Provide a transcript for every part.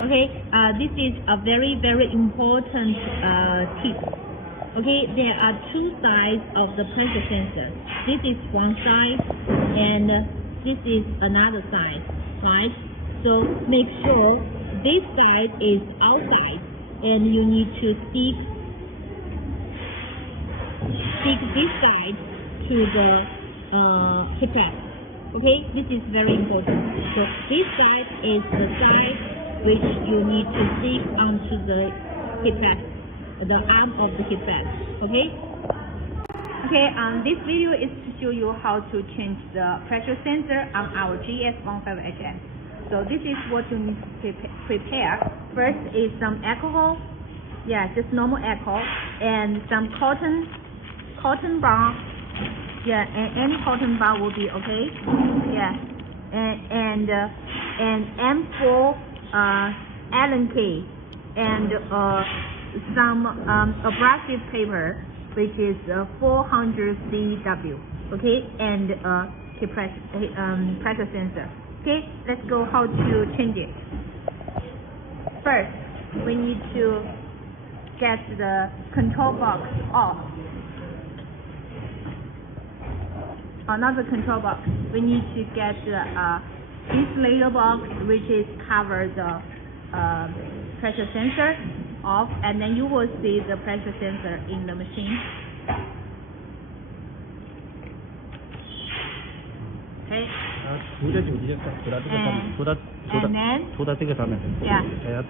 Okay, this is a very important tip. Okay, there are two sides of the pressure sensor. This is one side and this is another side, right? So make sure this side is outside and you need to stick this side to the keypad. Okay, this is very important. So this side is the side which you need to stick onto the keypad, the arm of the keypad. Okay. Okay. This video is to show you how to change the pressure sensor on our GS15HS. So this is what you need to prepare. First is some alcohol, just normal alcohol, and some cotton bar. And any cotton bar will be okay. And M4 Allen key and some abrasive paper, which is 400 CW. Okay, and pressure sensor. Okay, let's go how to change it. First, we need to get the control box off. Not the control box. We need to get this layer box, which is cover the pressure sensor off, and then you will see the pressure sensor in the machine. Okay. And then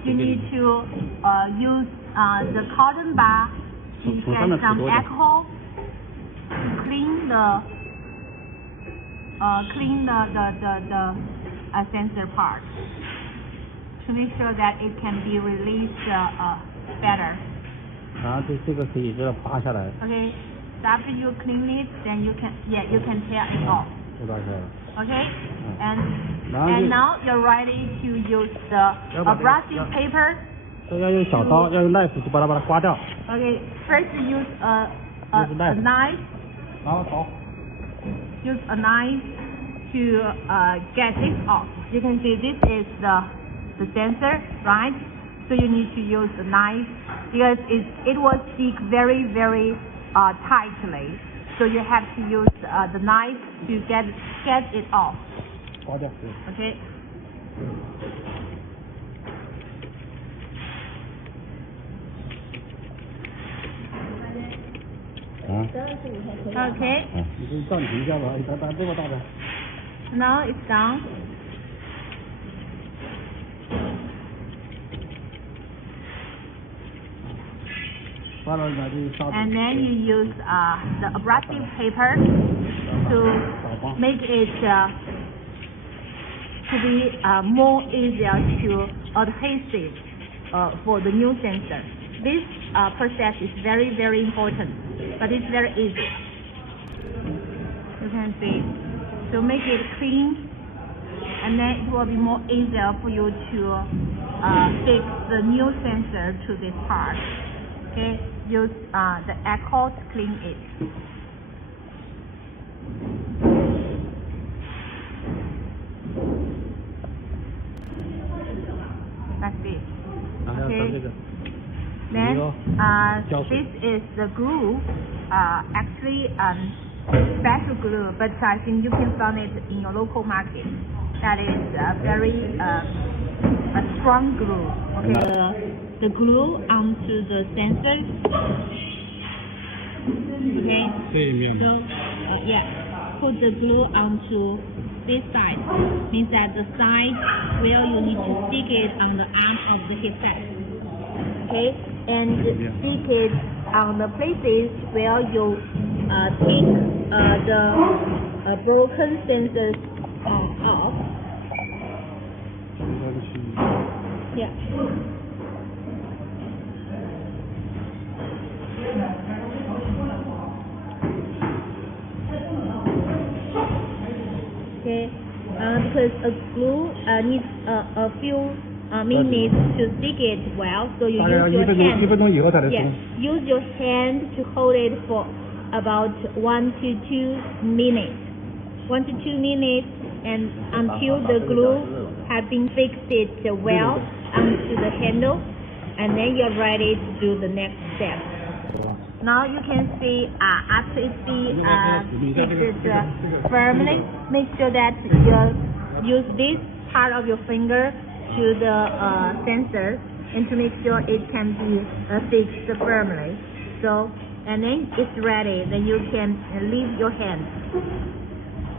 you need to use the cotton bar to get some alcohol to clean the sensor part to make sure that it can be released better. Okay. So after you clean it, then you can tear it off. Okay. And now you're ready to use the abrasive paper. Okay. First use a knife. Use a knife to get this off. You can see this is the sensor, right? So you need to use a knife because it will stick very tightly. So you have to use the knife to get it off. Okay. Okay. Now it's done. And then you use the abrasive paper to make it to be more easier to adhesive for the new sensor. This process is very important, but it's very easy. You can see. So make it clean, and then it will be more easier for you to fix the new sensor to this part. Okay, use the alcohol to clean it. Like this. Okay. Then this is the glue. Actually, special glue, but I think you can find it in your local market. That is very a strong glue. Okay. The glue onto the sensor. Okay. So put the glue onto this side. Means that the side where you need to stick it on the arm of the headset. Okay, and stick it on the places where you take the broken sensors off. Okay, because a glue needs a few minutes to stick it well, so you use your hand. Use your hand to hold it for about 1 to 2 minutes. 1 to 2 minutes, and until the glue have been fixed it well onto the handle, and then you're ready to do the next step. Now you can see after it's fixed firmly, make sure that you use this part of your finger to the sensor and to make sure it can be fixed firmly. So, and then it's ready, then you can leave your hand.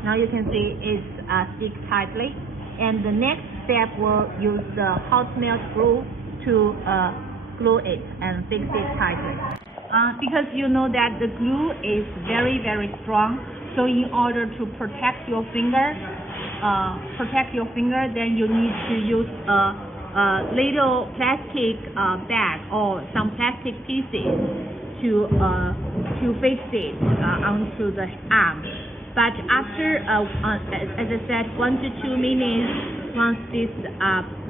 Now you can see it's stick tightly, and the next step will use the hot melt glue to glue it and fix it tightly. Because you know that the glue is very, very strong, so in order to protect your finger, then you need to use a little plastic bag or some plastic pieces to fix it onto the arm. But after, as I said, 1 to 2 minutes, once this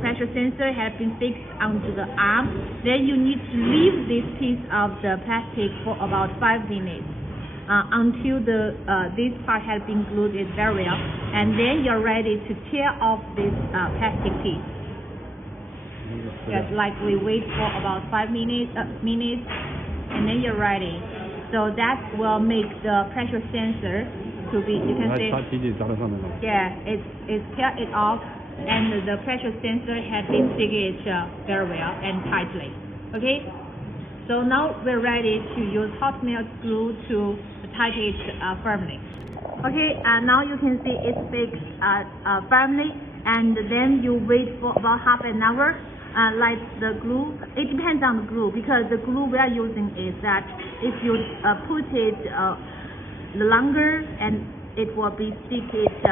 pressure sensor has been fixed onto the arm, then you need to leave this piece of the plastic for about 5 minutes until this part has been glued in very well, and then you're ready to tear off this plastic piece. Just like we wait for about 5 minutes, and then you're ready. So that will make the pressure sensor to be, you can see, yeah, it's tear it off, and the pressure sensor has been fixed very well and tightly. Okay, so now we're ready to use hot melt glue to tighten it firmly. Okay, now you can see it's fixed firmly, and then you wait for about half an hour. Like the glue, it depends on the glue, because the glue we are using is that if you put it longer, and it will be stick it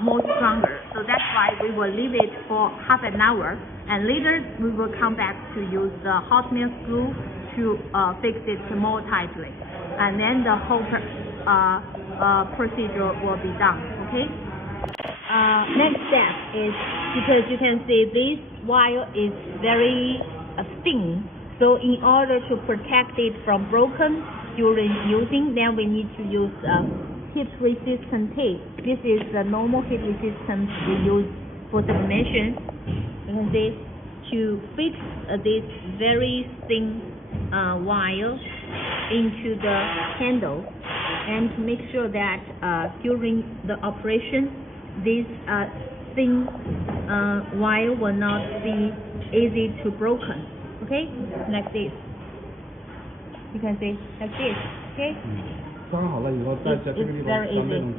more stronger. So that's why we will leave it for half an hour, and later we will come back to use the hot melt glue to fix it more tightly, and then the whole procedure will be done. Okay. Next step is, because you can see this wire is very thin, so in order to protect it from broken during using, then we need to use heat resistant tape. This is the normal heat resistance we use for sublimation. You can see, to fix this very thin wire into the handle, and to make sure that during the operation, this thin wire will not be easy to broken. Okay, like this. You can see like this. Okay. It's very easy.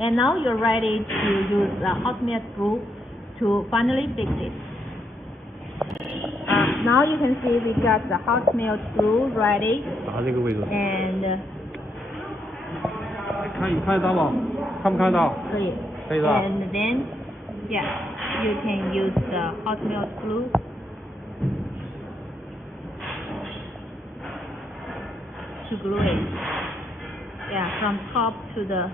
And now you're ready to use the hot melt glue to finally fix it. Now you can see we got the hot melt glue ready. And 看得到吗？看不看得到？可以。可以是吧？ And then, yeah, you can use the hot melt glue to glue it. Yeah, from top to the.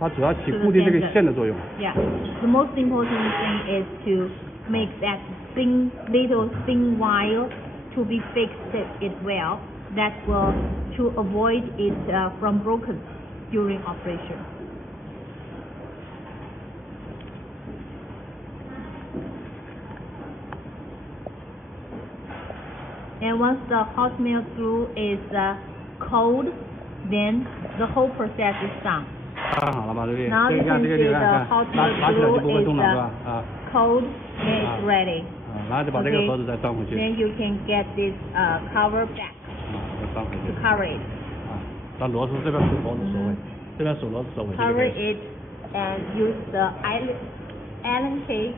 它主要起固定这个线的作用。Yeah, the most important thing is to make that little thin wire to be fixed it well. That will to avoid it from broken during operation. And once the hot melt glue is cold, then the whole process is done. 看好了吧，对不对？ Now you can see the hot melt 拿起来就不会 glue 动了，是 is 吧？啊。 cold and it's ready. 然后就把这个盒子再装回去。 Then you can get this cover back 再装回去。 to cover it. 把螺丝这边手螺丝收回，这边手螺丝收回。 Cover it and use the Allen key,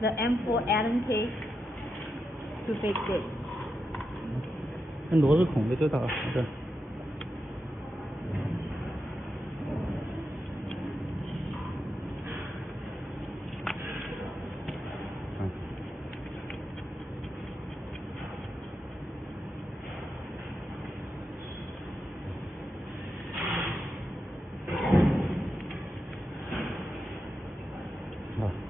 the M4 Allen key to fix it. 那螺丝孔没知道，这。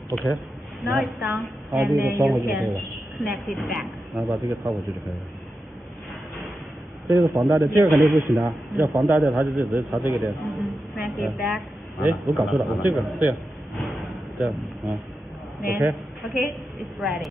OK. Now it's done, and then you can connect it back. 然后把这个套回去就可以了。这个是防呆的，这个肯定不行的，要防呆的，它就直接插这个点。Connect it back. 哎，我搞错了，我这个这样，这样啊。Then, Okay. okay, it's ready.